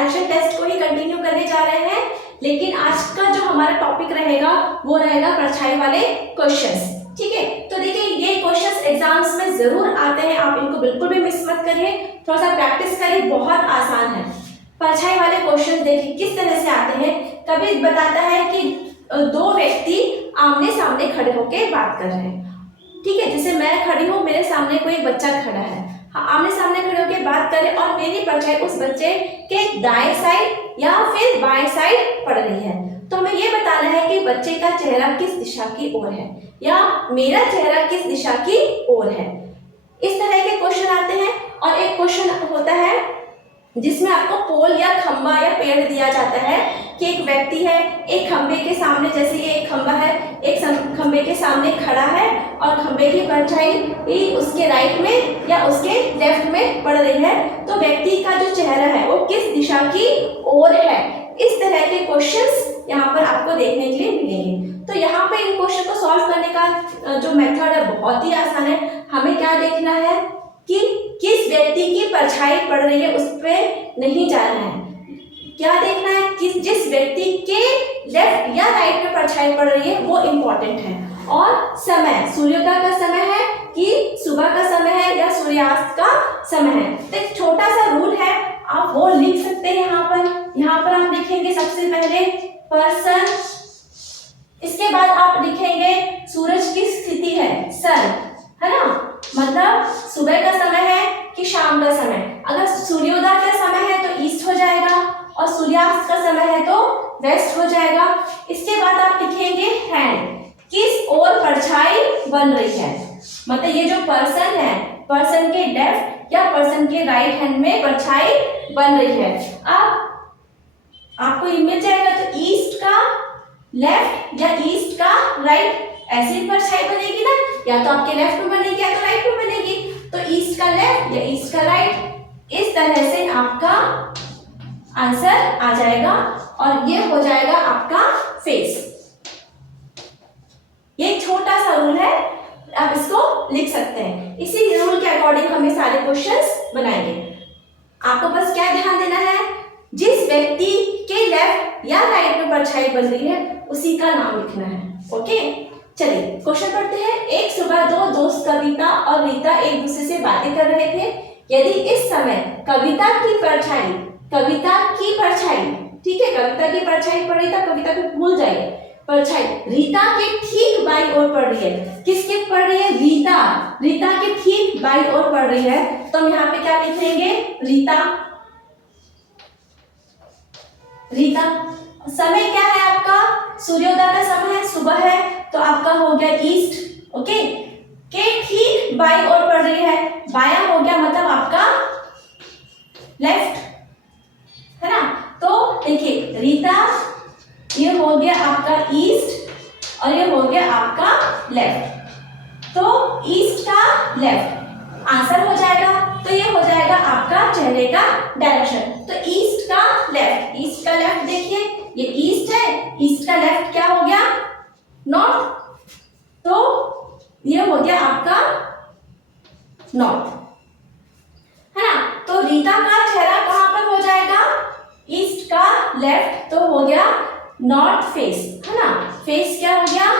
Direction test को ही continue करने जा रहे हैं, लेकिन आज का जो हमारा टॉपिक रहेगा वो रहेगा परछाई वाले क्वेश्चंस। ठीक है, तो देखिए ये क्वेश्चंस एग्जाम्स में जरूर आते हैं, आप इनको बिल्कुल भी मिस मत करिए, थोड़ा सा प्रैक्टिस करिए, बहुत आसान है। परछाई वाले क्वेश्चन देखिए किस तरह से आते हैं। कभी बताता है कि दो व्यक्ति आमने सामने खड़े होकर बात कर रहे हैं। ठीक है, जैसे मैं खड़ी हूँ, मेरे सामने कोई बच्चा खड़ा है, आमने सामने खड़े होकर बात करें और मेरी परछाई उस बच्चे के दाएं साइड या फिर बाएं साइड पड़ रही है, तो हमें ये बताना है कि बच्चे का चेहरा किस दिशा की ओर है या मेरा चेहरा किस दिशा की ओर है। इस तरह के क्वेश्चन आते हैं। और एक क्वेश्चन होता है जिसमें आपको पोल या खंबा या पेड़ दिया जाता है कि एक व्यक्ति है, एक खंबे के सामने, जैसे ये एक खंबा है, एक खंबे के सामने खड़ा है और खंबे की परछाई उसके राइट में या उसके लेफ्ट में पड़ रही है, तो व्यक्ति का जो चेहरा है वो किस दिशा की ओर है। इस तरह के क्वेश्चंस यहाँ पर आपको देखने के लिए मिलेंगे। तो यहाँ पे इन क्वेश्चन को सॉल्व करने का जो मेथड है बहुत ही आसान है। हमें क्या देखना है कि किस व्यक्ति की परछाई पड़ रही है, उस पर नहीं जाना है। क्या देखना है कि जिस व्यक्ति के लेफ्ट या राइट में परछाई पड़ रही है वो इम्पोर्टेंट है। और समय, सूर्योदय का समय है कि सुबह का समय है या सूर्यास्त का समय है। तो एक छोटा सा रूल है, आप वो लिख सकते हैं यहाँ पर आप लिखेंगे सबसे पहले पर्सन, इसके बाद आप लिखेंगे सूरज की स्थिति है सन, है ना, मतलब सुबह का समय है कि शाम का समय। अगर सूर्योदय का समय है तो ईस्ट हो जाएगा और सूर्यास्त का समय है तो वेस्ट हो जाएगा। इसके बाद आप लिखेंगे हैंड, किस ओर परछाई बन रही है, मतलब ये जो पर्सन है, पर्सन के लेफ्ट या पर्सन के राइट हैंड में परछाई बन रही है। अब आपको ये मिल जाएगा तो ईस्ट का लेफ्ट या ईस्ट का राइट, ऐसी परछाई बनेगी ना, या तो आपके लेफ्ट में बनेगी या तो राइट में बनेगी, तो ईस्ट का लेफ्ट या ईस्ट का राइट। इस तरह से आपका आंसर आ जाएगा और ये हो जाएगा आपका फेस। ये छोटा सा रूल है, आप इसको लिख सकते हैं। इसी रूल के अकॉर्डिंग हमें सारे क्वेश्चंस बनाएंगे। आपको बस क्या ध्यान देना है, जिस व्यक्ति के लेफ्ट या राइट में परछाई बन रही है उसी का नाम लिखना है। ओके, चलिए क्वेश्चन पढ़ते हैं। एक सुबह दो दोस्त कविता और रीता एक दूसरे से बातें कर रहे थे। यदि इस समय कविता की परछाई, ठीक है, कविता की परछाई पड़ रही था, कविता को भूल जाइए, परछाई रीता के ठीक बाईं ओर पड़ रही है। किसके पड़ रही है? रीता के ठीक बाईं ओर पड़ रही है, तो हम यहाँ पे क्या लिखेंगे? रीता। समय क्या है आपका? सूर्योदय का समय है, सुबह है, तो आपका हो गया ईस्ट। ओके, के ठीक बाईं ओर पड़ रही है, बायां हो गया मतलब आपका लेफ्ट, है ना। तो देखिए रीता, ये हो गया आपका ईस्ट और ये हो गया आपका लेफ्ट, तो ईस्ट का लेफ्ट आंसर हो जाएगा। तो ये हो जाएगा आपका चेहरे का डायरेक्शन। तो ईस्ट का लेफ्ट देखिए, ये ईस्ट है, ईस्ट का लेफ्ट क्या हो गया? नॉर्थ, तो ये हो गया आपका नॉर्थ, है ना। तो रीता का चेहरा कहां पर हो जाएगा? ईस्ट का लेफ्ट, तो हो गया नॉर्थ फेस, है ना। फेस क्या हो गया?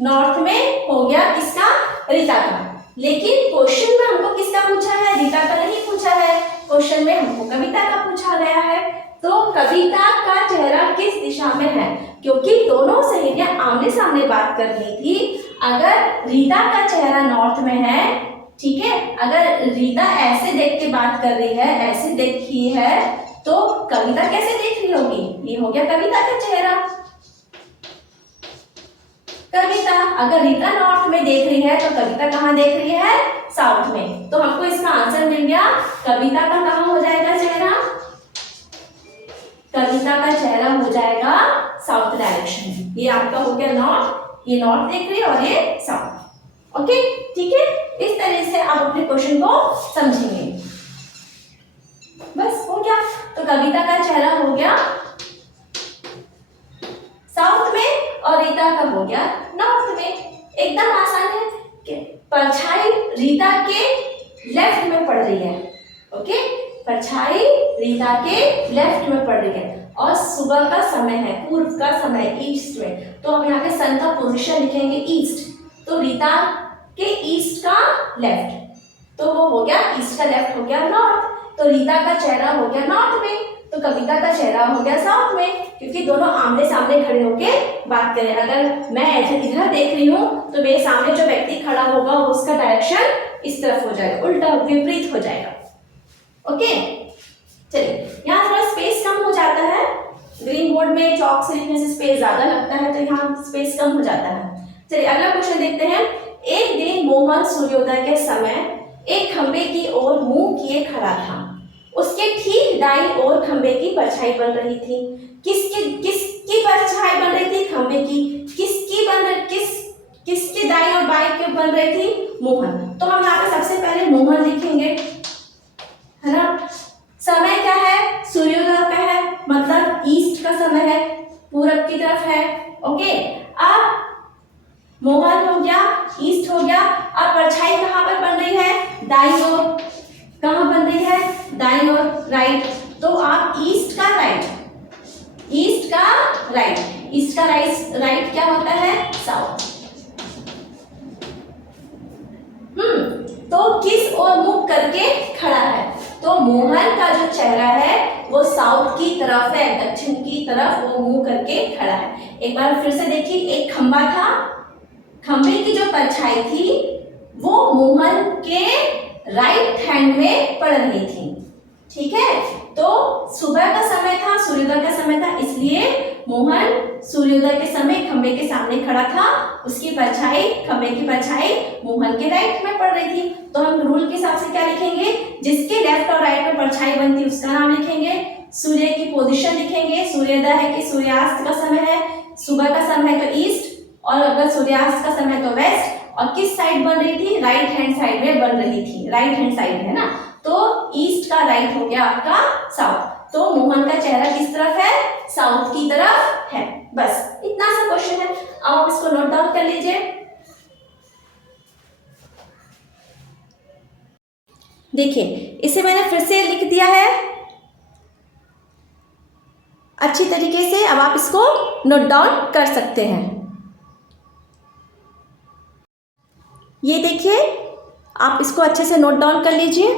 नॉर्थ में हो गया किसका? रीता का। लेकिन क्वेश्चन में हमको किसका पूछा है? रीता का नहीं पूछा है, क्वेश्चन में हमको कविता का पूछा गया है। तो कविता का चेहरा किस दिशा में है? क्योंकि दोनों सहेलियां आमने सामने बात कर रही थी। अगर रीता का चेहरा नॉर्थ में है, ठीक है, अगर रीता ऐसे देख के बात कर रही है, ऐसे देखी है, तो कविता कैसे देख रही होगी? ये हो गया कविता का चेहरा। कविता, अगर रीता नॉर्थ में देख रही है तो कविता कहाँ देख रही है? साउथ में। तो हमको इसका आंसर मिल गया, कविता का कहाँ हो जाएगा चेहरा? कविता का चेहरा हो जाएगा साउथ डायरेक्शन में। ये आपका हो गया नॉर्थ, ये नॉर्थ देख रही है और ये साउथ। ओके, ठीक है, इस तरह से आप अपने क्वेश्चन को समझेंगे। बस हो गया। तो कविता का चेहरा हो गया साउथ में और रीता का हो गया नॉर्थ में। एकदम आसान है कि परछाई रीता के लेफ्ट में पड़ रही है। ओके, परछाई रीता के लेफ्ट में पड़ रही है और सुबह का समय है, पूर्व का समय, ईस्ट में, तो हम यहाँ पे सन का पोजीशन लिखेंगे ईस्ट, तो रीता के ईस्ट का लेफ्ट, तो वो हो गया ईस्ट का लेफ्ट हो गया नॉर्थ, तो रीता का चेहरा हो गया नॉर्थ में, तो कविता का चेहरा हो गया साउथ में, क्योंकि दोनों आमने सामने खड़े होके बात करें। अगर मैं ऐसे इधर देख रही हूँ तो मेरे सामने जो व्यक्ति खड़ा होगा उसका डायरेक्शन इस तरफ हो जाएगा, उल्टा विपरीत हो जाएगा। ओके, चलिए यहाँ थोड़ा स्पेस कम हो जाता है, ग्रीन बोर्ड में चौक से लिखने से स्पेस ज्यादा लगता है, तो यहाँ स्पेस कम हो जाता है। चलिए अगला क्वेश्चन देखते हैं। एक दिन मोहन सूर्योदय के समय एक खंबे की ओर मुंह किए खड़ा था, उसके ठीक दाईं ओर खंबे की परछाई बन रही थी। किसकी परछाई बन रही थी? खंबे की। किसके दाईं और बाईं की बन रही थी? मोहन। तो हम यहाँ पे सबसे पहले मोहन लिखेंगे, है ना। समय क्या है? सूर्योदय का है, मतलब ईस्ट का समय है, पूरब की तरफ है। ओके, अब मोहन हो गया, ईस्ट हो गया। अब परछाई कहाँ पर बन रही है? दाईं ओर। कहाँ बन रही है? दाईं ओर, राइट। तो आप ईस्ट का राइट, ईस्ट का राइट, ईस्ट का राइट क्या होता है? साउथ। तो किस ओर मुख करके खड़ा है? तो मोहन का जो चेहरा है वो साउथ की तरफ है, दक्षिण की तरफ वो मुंह करके खड़ा है। एक बार फिर से देखिए, एक खंबा था, खंबे की जो परछाई थी वो मोहन के राइट हैंड में पड़ रही थी, ठीक है। तो सुबह का समय था, सूर्योदय का समय था, इसलिए मोहन सूर्योदय के समय खंबे के सामने खड़ा था, उसकी परछाई, खंबे की परछाई मोहन के राइट में पड़ रही थी। तो हम रूल के हिसाब से क्या लिखेंगे? जिसके लेफ्ट और राइट में परछाई बनती उसका नाम लिखेंगे, सूर्य की पोजीशन लिखेंगे, सूर्योदय है कि सूर्यास्त का समय है, सुबह का समय है तो ईस्ट, और अगर सूर्यास्त का समय तो वेस्ट, और किस साइड बन रही थी? राइट हैंड साइड में बन रही थी, राइट हैंड साइड है ना, तो ईस्ट का राइट हो गया आपका साउथ। तो मोहन का चेहरा किस तरफ है? साउथ की तरफ है। बस इतना सा क्वेश्चन है, अब आप इसको नोट डाउन कर लीजिए। देखिए इसे मैंने फिर से लिख दिया है अच्छी तरीके से, अब आप इसको नोट डाउन कर सकते हैं। ये देखिए, आप इसको अच्छे से नोट डाउन कर लीजिए,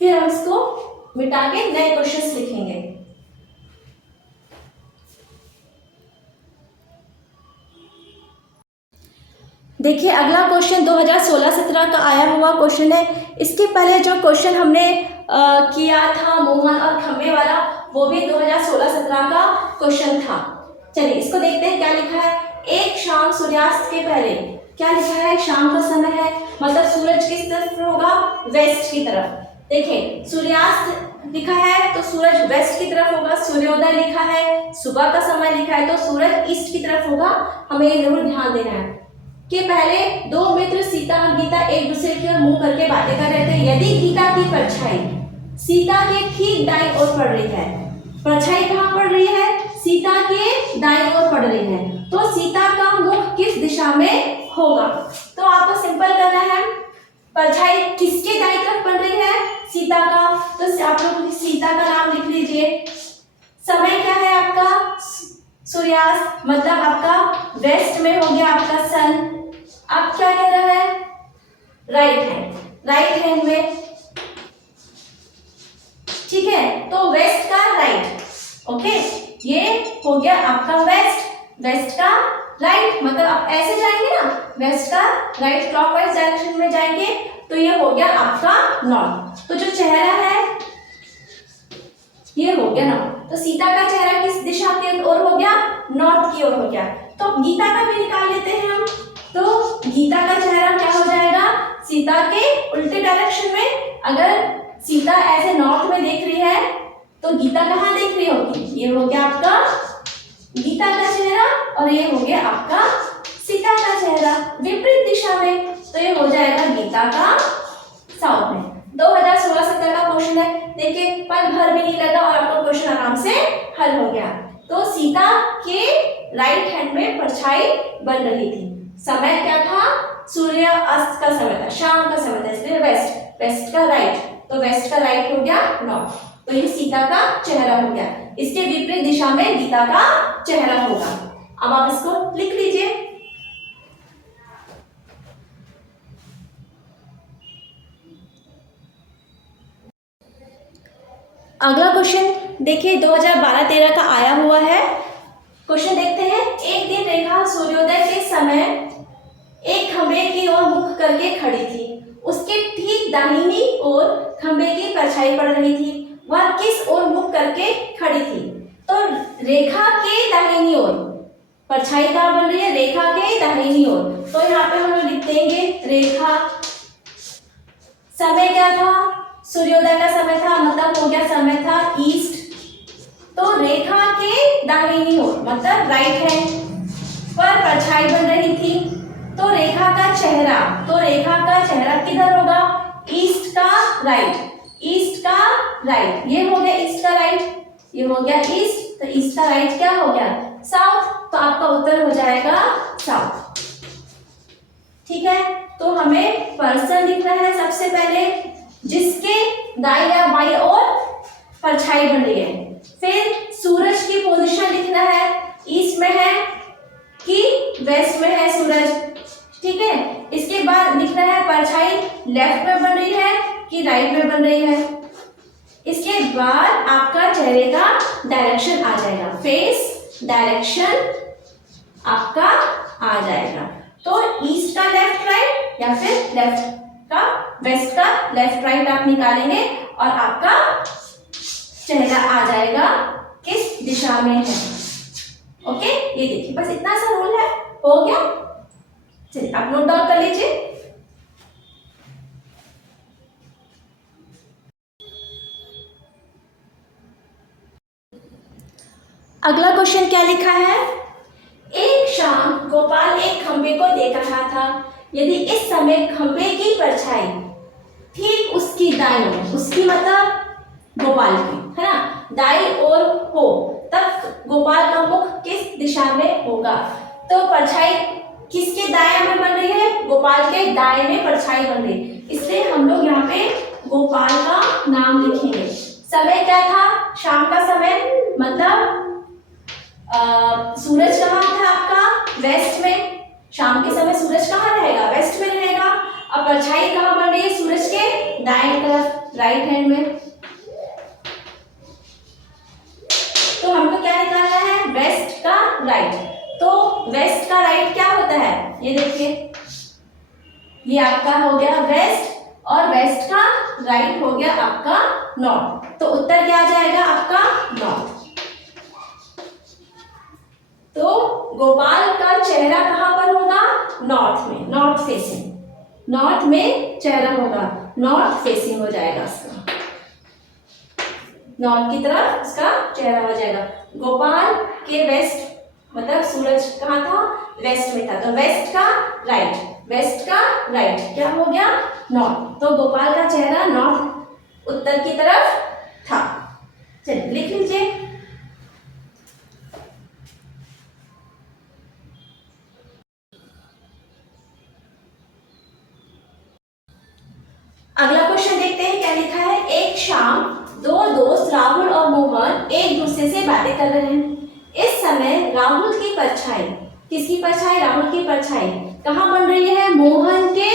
फिर हम इसको मिटा के नए क्वेश्चंस लिखेंगे। देखिए अगला क्वेश्चन 2016-17 का आया हुआ क्वेश्चन है। इसके पहले जो क्वेश्चन हमने किया था मोहन और खंबे वाला, वो भी 2016-17 का क्वेश्चन था। चलिए इसको देखते हैं क्या लिखा है। एक शाम सूर्यास्त के पहले, क्या लिखा है? शाम का समय है, मतलब सूरज किस तरफ होगा? वेस्ट की तरफ। देखिए सूर्यास्त लिखा है तो सूरज वेस्ट की तरफ होगा, सूर्योदय लिखा है, सुबह का समय लिखा है तो सूरज ईस्ट की तरफ होगा। हमें ये जरूर ध्यान देना है कि पहले दो मित्र सीता और गीता एक दूसरे की ओर मुंह करके बातें कर रहे थे। यदि गीता की परछाई सीता के ठीक दाईं ओर पड़ रही है, परछाई कहाँ पड़ रही है? सीता के दाईं ओर पड़ रही है, तो सीता का मुख किस दिशा में होगा? तो आपको सिंपल करना है, परछाई किसके दाईं तरफ पड़ रही है? सीता का, तो आप लोग सीता का नाम लिख लीजिए। समय क्या है आपका? सूर्यास्त, मतलब आपका वेस्ट में हो गया आपका सन। आप क्या कह रहा है? राइट हैंड, राइट हैंड में, ठीक है। तो वेस्ट का राइट, ओके, ये हो गया आपका वेस्ट, वेस्ट का राइट, मतलब आप ऐसे जाएंगे ना, वेस्ट का राइट क्लॉकवाइज डायरेक्शन में जाएंगे, तो ये हो गया आपका नॉर्थ। तो जो चेहरा है ये हो गया नॉर्थ, तो सीता का चेहरा किस दिशा की ओर हो गया? नॉर्थ की ओर हो गया। तो गीता का भी निकाल लेते हैं हम, तो गीता का चेहरा क्या हो जाएगा? सीता के उल्टे डायरेक्शन में। अगर सीता ऐसे नॉर्थ में देख रही है तो गीता कहाँ देख रही होगी? ये हो गया आपका गीता का चेहरा, और ये हो गया आपका सीता का चेहरा विपरीत दिशा में, तो ये हो जाएगा गीता का साउथ में। 2016-17 का क्वेश्चन है। देखिए पल भर भी नहीं लगा और आपका क्वेश्चन आराम से हल हो गया। तो सीता के राइट हैंड में परछाई बन रही थी। समय क्या था? सूर्य अस्त का समय था, शाम का समय था, इसलिए वेस्ट, वेस्ट का राइट, तो वेस्ट का राइट हो गया नॉर्थ। तो ये सीता का चेहरा हो गया। इसके विपरीत दिशा में गीता का चेहरा होगा। अब आप इसको लिख लीजिए। अगला क्वेश्चन देखिए 2012-13 का आया हुआ है। क्वेश्चन देखते हैं। एक दिन रेखा सूर्योदय के समय एक खंबे की ओर मुख करके खड़ी थी। उसके ठीक दाहिनी ओर खंबे की परछाई पड़ रही थी। वह किस ओर मुख करके खड़ी थी? तो रेखा के दाहिनी ओर, परछाई कहाँ बन रही है? रेखा के दाहिनी ओर। तो यहाँ पे हम लोग लिख देंगे रेखा। समय क्या था? सूर्योदय का समय था, मतलब हो गया समय था ईस्ट। तो रेखा के दाहिनी ओर मतलब राइट हैंड पर परछाई बन रही थी। तो रेखा का चेहरा, तो रेखा का चेहरा किधर होगा? ईस्ट का राइट, ईस्ट का राइट। ये हो गया ईस्ट का राइट, ये हो गया ईस्ट। तो ईस्ट का राइट क्या हो गया? साउथ। तो आपका उत्तर हो जाएगा साउथ। ठीक है, तो हमें पर्सन लिखना है सबसे पहले जिसके दाईं या बाईं ओर परछाई बन रही है। फिर सूरज की पोजीशन लिखना है, ईस्ट में है कि वेस्ट में है सूरज। ठीक है, इसके बाद लिखना है परछाई लेफ्ट में बन रही है कि राइट में बन रही है। इसके बाद आपका चेहरे का डायरेक्शन आ जाएगा, फेस डायरेक्शन आपका आ जाएगा। तो ईस्ट का लेफ्ट राइट या फिर लेफ्ट का वेस्ट का लेफ्ट राइट आप निकालेंगे और आपका चेहरा आ जाएगा किस दिशा में है। ओके, ये देखिए बस इतना सा रूल है, हो गया। चलिए आप नोट डाउन कर लीजिए। अगला क्वेश्चन क्या लिखा है? एक शाम गोपाल एक खंबे को देख रहा था। यदि इस समय खंबे की परछाई ठीक उसकी दाईं ओर, उसकी मतलब गोपाल की, है ना, दाईं ओर हो, तब गोपाल का मुख किस दिशा में होगा? तो परछाई किसके दाएं में बन रही है? गोपाल के दाएं में परछाई बन रही है, इसलिए हम लोग यहाँ पे गोपाल का नाम लिखेंगे। समय क्या था? शाम का समय, मतलब सूरज कहाँ था आपका? वेस्ट में। शाम के समय सूरज कहाँ रहेगा? वेस्ट में रहेगा। अब परछाई कहाँ बन रही है? सूरज के दाएं तरफ, राइट हैंड में। तो हमको क्या निकालना है? वेस्ट का राइट। तो वेस्ट का राइट क्या होता है? ये देखिए, ये आपका हो गया वेस्ट और वेस्ट का राइट हो गया आपका नॉर्थ। तो उत्तर क्या आ जाएगा आपका? नॉर्थ। तो गोपाल का चेहरा कहां पर होगा? नॉर्थ में, नॉर्थ फेसिंग, नॉर्थ में चेहरा होगा, नॉर्थ फेसिंग हो जाएगा इसका, नॉर्थ की तरफ इसका चेहरा हो जाएगा। गोपाल के वेस्ट मतलब सूरज कहाँ था? वेस्ट में था, तो वेस्ट का राइट, वेस्ट का राइट क्या हो गया? नॉर्थ। तो गोपाल का चेहरा नॉर्थ उत्तर की तरफ था। चलिए लिख लीजिए। अगला क्वेश्चन देखते हैं क्या लिखा है। एक शाम दो दोस्त राहुल और मोहन एक दूसरे से बातें कर रहे हैं। इस समय राहुल की परछाई, किसकी परछाई? राहुल की परछाई कहाँ बन रही है? मोहन के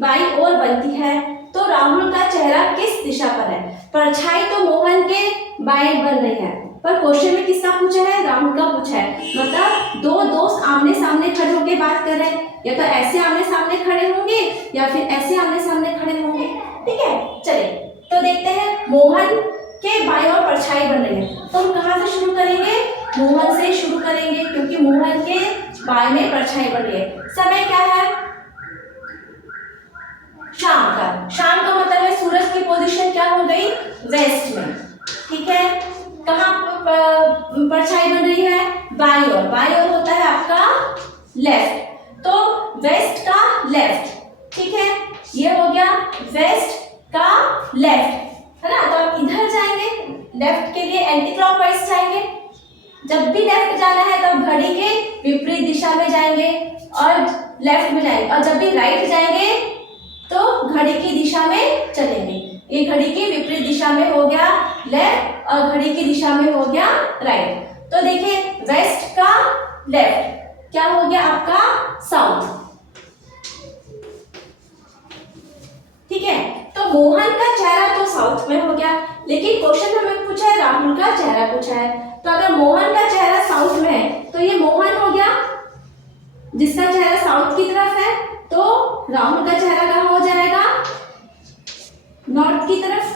बाईं ओर बनती है। तो राहुल का चेहरा किस दिशा पर है? परछाई तो मोहन के बाएं बन रही है, पर क्वेश्चन में किसका पूछा है? राहुल का पूछा है। मतलब दो दोस्त आमने सामने खड़े होकर बात कर रहे हैं, या तो ऐसे आमने सामने खड़े होंगे या फिर ऐसे आमने सामने खड़े होंगे। ठीक है, चलिए तो देखते हैं। मोहन के बाईं ओर परछाई बन रही है, तो हम कहाँ से शुरू करेंगे? मोहन से शुरू करेंगे, क्योंकि मोहन के बाएं में परछाई बन रही है। समय क्या है? शाम का। शाम का मतलब है सूरज की पोजीशन क्या हो गई? वेस्ट में। ठीक है, कहाँ परछाई बन रही है? बाईं ओर। बाईं ओर होता है आपका लेफ्ट, तो वेस्ट का लेफ्ट। ठीक है, ये हो गया वेस्ट का लेफ्ट, है ना। तो आप इधर जाएंगे, लेफ्ट के लिए एंटी क्लॉकवाइज जाएंगे। जब भी लेफ्ट जाना है तब घड़ी के विपरीत दिशा में जाएंगे, और लेफ्ट में जाएंगे, और जब भी राइट जाएंगे तो घड़ी की दिशा में चलेंगे। ये घड़ी की विपरीत दिशा में हो गया लेफ्ट और घड़ी की दिशा में हो गया राइट। तो देखिए वेस्ट का लेफ्ट क्या हो गया आपका साउथ, ठीक है। तो मोहन का चेहरा तो साउथ में हो गया, लेकिन क्वेश्चन हमें पूछा है राहुल का चेहरा पूछा है। तो अगर मोहन का चेहरा साउथ में है तो ये मोहन हो गया जिसका चेहरा साउथ की तरफ है, तो राहुल का चेहरा कहाँ हो जाएगा नॉर्थ की तरफ,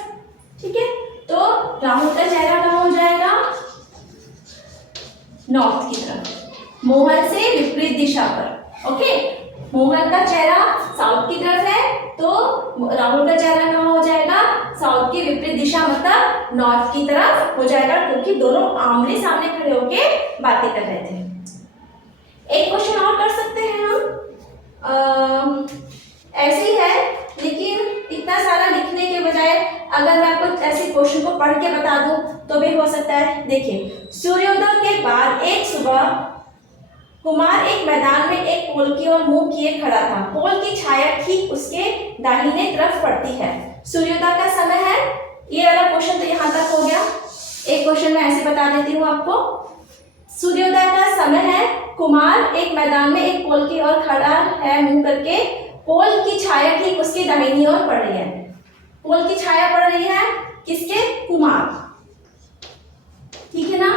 ठीक है। तो राहुल का चेहरा कहाँ हो जाएगा नॉर्थ की तरफ, मोहन से विपरीत दिशा पर। ओके, मोहन का चेहरा साउथ की तरफ है तो राहुल का चेहरा कहाँ हो जाएगा साउथ की विपरीत दिशा मतलब नॉर्थ की तरफ हो जाएगा, क्योंकि दोनों आमने सामने खड़े होके बातें कर रहे थे। एक क्वेश्चन और कर सकते हैं हम, ऐसे ही है लेकिन इतना सारा लिखने के बजाय अगर मैं आपको ऐसे क्वेश्चन को पढ़ के बता दूं तो भी हो सकता है। देखिए, सूर्योदय के बाद एक सुबह कुमार एक मैदान में एक पोल की ओर मुंह किए खड़ा था। पोल की छाया ठीक उसके दाहिने तरफ पड़ती है। सूर्योदय का समय है, ये वाला क्वेश्चन तो यहाँ तक हो गया। एक क्वेश्चन मैं ऐसे बता देती हूँ आपको। सूर्योदय का समय है, कुमार एक मैदान में एक पोल की ओर खड़ा है मुंह करके, पोल की छाया ठीक उसकी दाहिनी ओर पड़ रही है। पोल की छाया पड़ रही है किसके कुमार, ठीक है ना।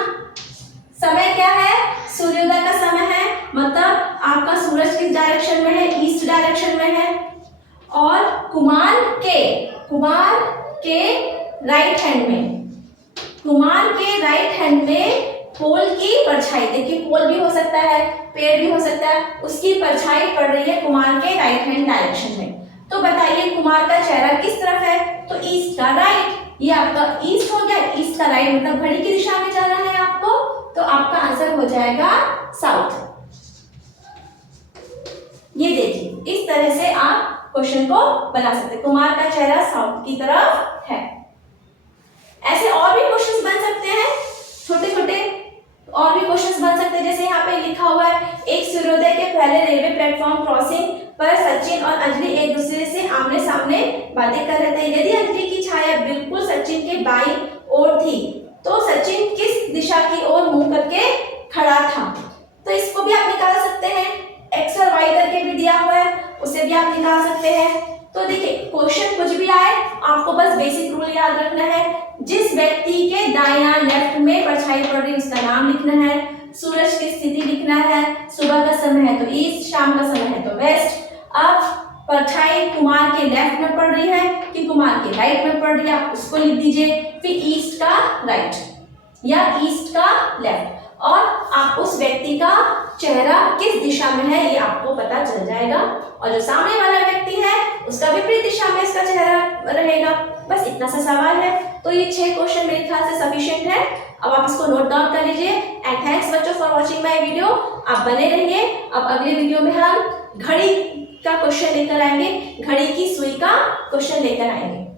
समय क्या है सूर्योदय का समय है, मतलब आपका सूरज किस डायरेक्शन में है ईस्ट डायरेक्शन में है, और कुमार के राइट हैंड में, कुमार के राइट हैंड में पोल की परछाई, देखिए पोल भी हो सकता है पेड़ भी हो सकता है, उसकी परछाई पड़ रही है कुमार के राइट हैंड डायरेक्शन में। तो बताइए कुमार का चेहरा किस तरफ है, तो ईस्ट का राइट, ये आपका ईस्ट हो गया, ईस्ट का राइट मतलब घड़ी की दिशा में जाना है आपको, तो आपका आंसर हो जाएगा साउथ। ये देखिए इस तरह से आप क्वेश्चन को बना सकते हैं, कुमार का चेहरा साउथ की तरफ है। ऐसे और भी क्वेश्चंस बन सकते हैं, छोटे छोटे और भी क्वेश्चंस बन सकते हैं। जैसे यहाँ पे लिखा हुआ है, एक सूर्योदय के पहले रेलवे प्लेटफॉर्म क्रॉसिंग पर सचिन और अंजलि एक दूसरे से आमने सामने बातें कर रहे थे। यदि अंजलि की छाया बिल्कुल सचिन के बाईं ओर थी तो सचिन किस दिशा की ओर मुंह करके खड़ा था। तो इसको भी आप निकाल सकते हैं, एक्स और वाई करके भी दिया हुआ है, उसे भी आप निकाल सकते हैं। तो देखिए क्वेश्चन कुछ भी आए आपको बस बेसिक रूल याद रखना है। जिस व्यक्ति के दायां लेफ्ट में परछाई पड़ रही है उसका नाम लिखना है, सूरज की स्थिति लिखना है, सुबह का समय है तो ईस्ट, शाम का समय है तो वेस्ट। अब परछाई कुमार के लेफ्ट में पड़ रही है कि कुमार के राइट में पड़ रही है, आप उसको लिख दीजिए। फिर ईस्ट का राइट या ईस्ट का लेफ्ट, और आप उस व्यक्ति का चेहरा किस दिशा में है ये आपको पता चल जाएगा, और जो सामने वाला व्यक्ति है उसका विपरीत दिशा में इसका चेहरा रहेगा। बस इतना सा सवाल है। तो ये 6 क्वेश्चन मेरे ख्याल से सफिशिएंट है। अब आप इसको नोट डाउन कर लीजिए। एंड थैंक्स बच्चों फॉर वॉचिंग माय वीडियो। आप बने रहिए। अब अगले वीडियो में हम घड़ी का क्वेश्चन लेकर आएंगे, घड़ी की सुई का क्वेश्चन लेकर आएंगे।